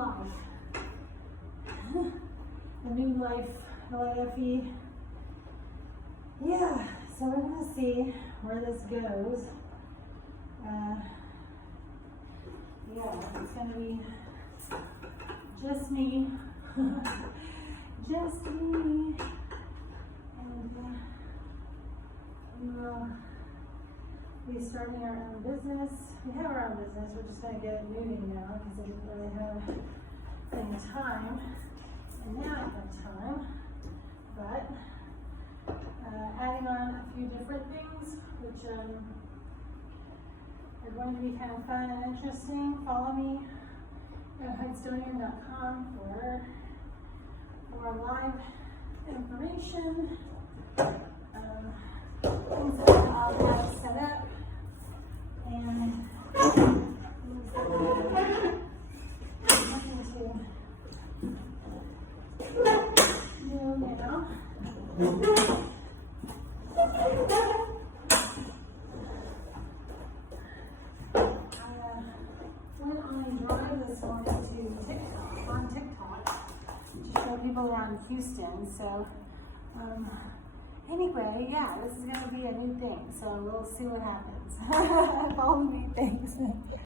life. A new life, L-I-F-E. Yeah, so we're going to see where this goes. Yeah, it's going to be just me. Just me. And we will be starting our own business. We have our own business, we're just going to get it moving now because I didn't really have any time. And now I have time. But adding on a few different things, which are going to be kind of fun and interesting. Follow me at HEIGHTSTONIAN.com for more live information, things that I'll have set up, and nothing to do now. Went on a drive this morning on TikTok to show people around Houston. So anyway, yeah, this is going to be a new thing. So we'll see what happens. Follow me, thanks.